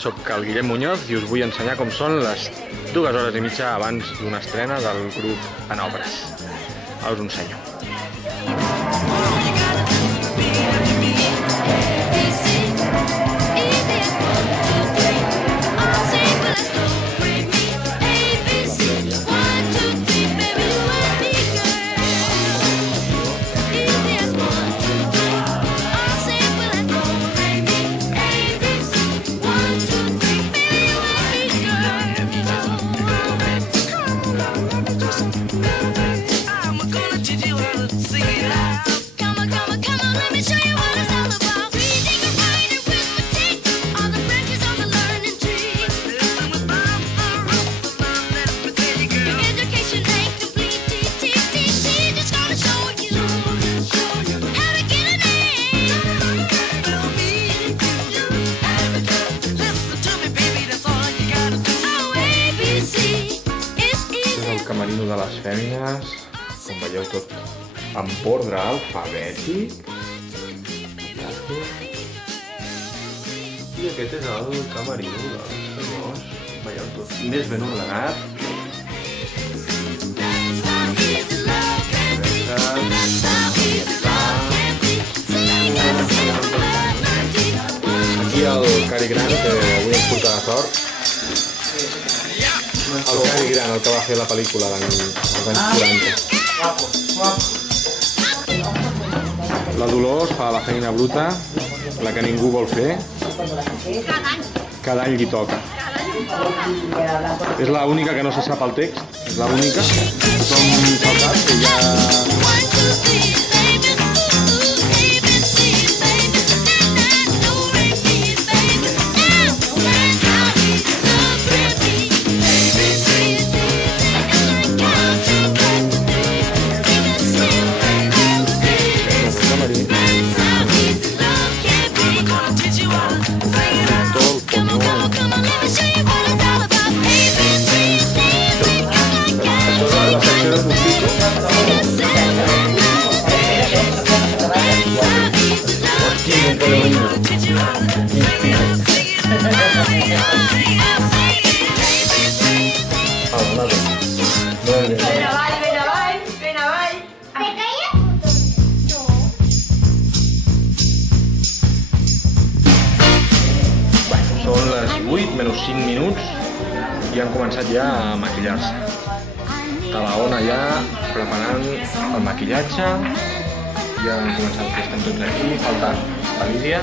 soc el Guillem Muñoz i us vull ensenyar com són les 2 hores i mitja abans d'una estrena del grup En Obres. Ara us ho ensenyo. Camerino de les fèmines, com veieu tot en ordre alfabètic. I aquest és el camerino dels senyors, veieu tot més ben ordenat. Aquí el Cary Grant, que avui ens porta de sort. El Cary Grant, el que va fer la pel·lícula als anys 40. La Dolors fa la feina bruta, la que ningú vol fer. Cada any li toca. És l'única que no se sap el text, és l'única. Tothom saltat que ja... Són les 8 menys 5 minuts i han començat ja a maquillar-se. Està la Ona ja preparant el maquillatge. Ja han començat, que estem tots aquí. Falta la Lídia.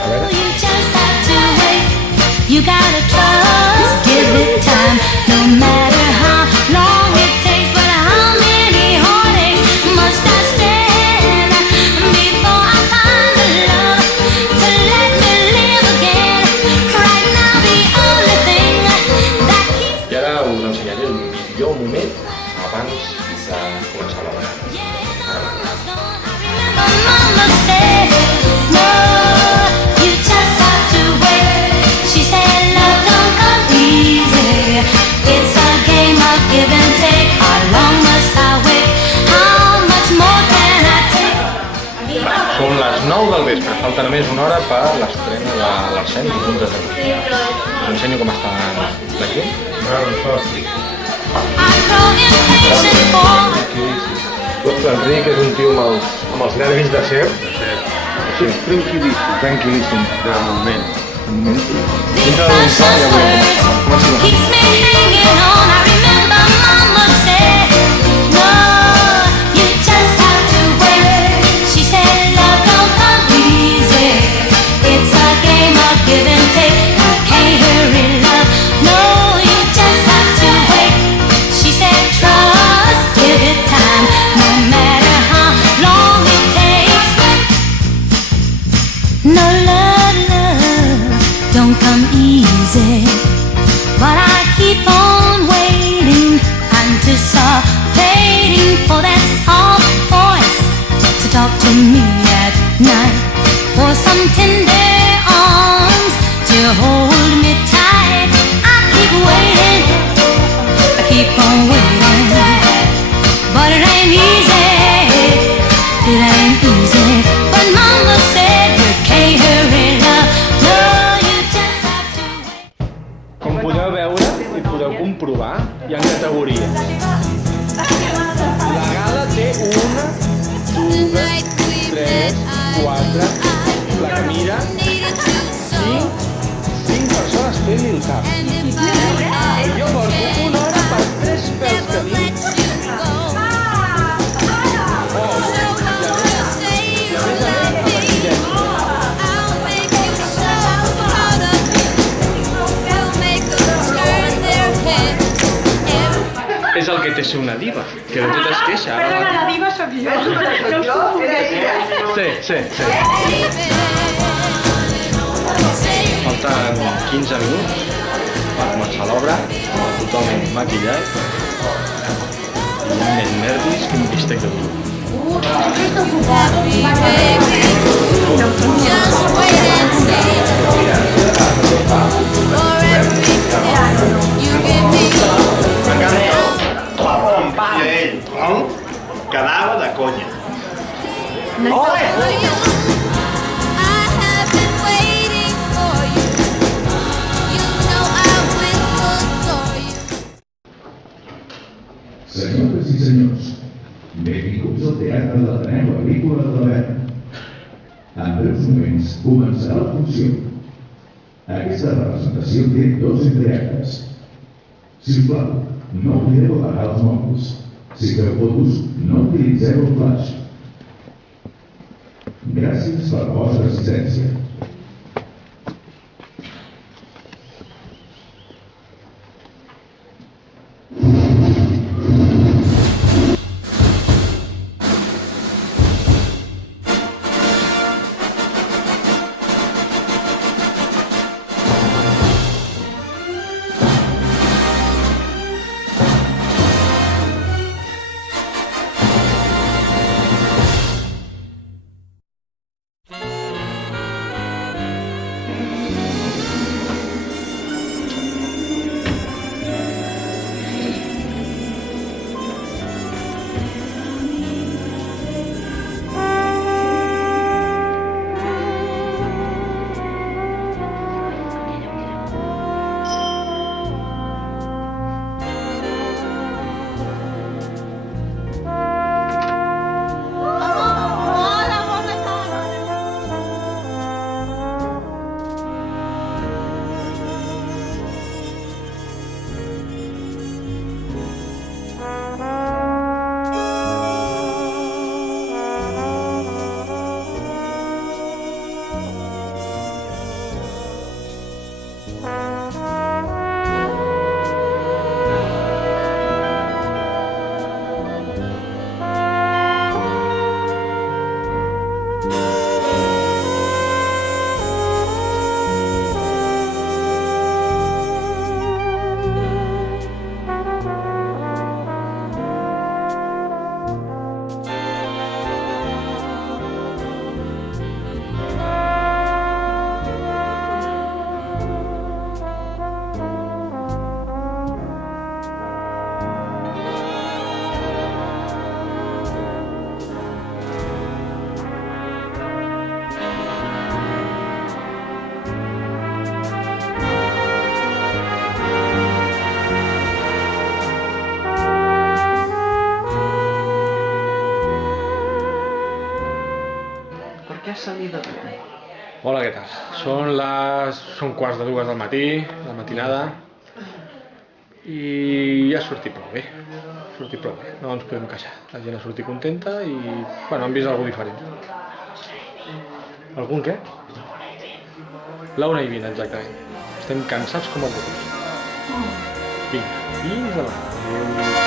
A veure. You gotta trust, give it time, no matter how long it takes, but how many heartaches must I stand before I find the love to let me live again. Right now the only thing that keeps... I ara us ensenyaré el millor moment abans de començar l'obra. Mama said, no, you just have to wait. She said, love don't come easy. It's a game of give and take. How long must I wait? How much more can I take? Són les 9 del vespre, falta només una hora per l'estrena de l'Arsènic i Puntes de Vista. Us ensenyo com està d'aquí. L'Enric és un tio amb els nervis de ser. Tranquil·líssim. De moment. Dintre de l'instant ja don't come easy, but I keep on waiting, anticipating for that soft voice to talk to me at night, for some tender arms to hold me tight. I keep waiting, I keep on waiting. 4, la que mira, 5 persones fent-li el cap. Jo porto una hora per 3 pèls que tinc. És el que té ser una diva, que de tot es queixa. La diva sóc jo. Sí. Falten 15 minuts per començar l'obra, totalment maquillat i més nervis que un bistec de tu. Quedava de conya. Senyores i senyors, benvinguts al Teatre de l'Ateneu Agrícola de la Verna. En breus moments començarà la funció. Aquesta representació té 2 entreactes. Sisplau, no oblideu apagar els mòbils. Si feu fotos, no utilitzeu el flaix. Gràcies per la vostra assistència. Hola, què tal? Són quarts de 2 del matí, la matinada, i ja ha sortit prou bé. No ens podem queixar. La gent ha sortit contenta i, bueno, han vist alguna cosa diferent. Algun què? l'1:20, exactament. Estem cansats com el botó. Vinga, fins demà. Adéu.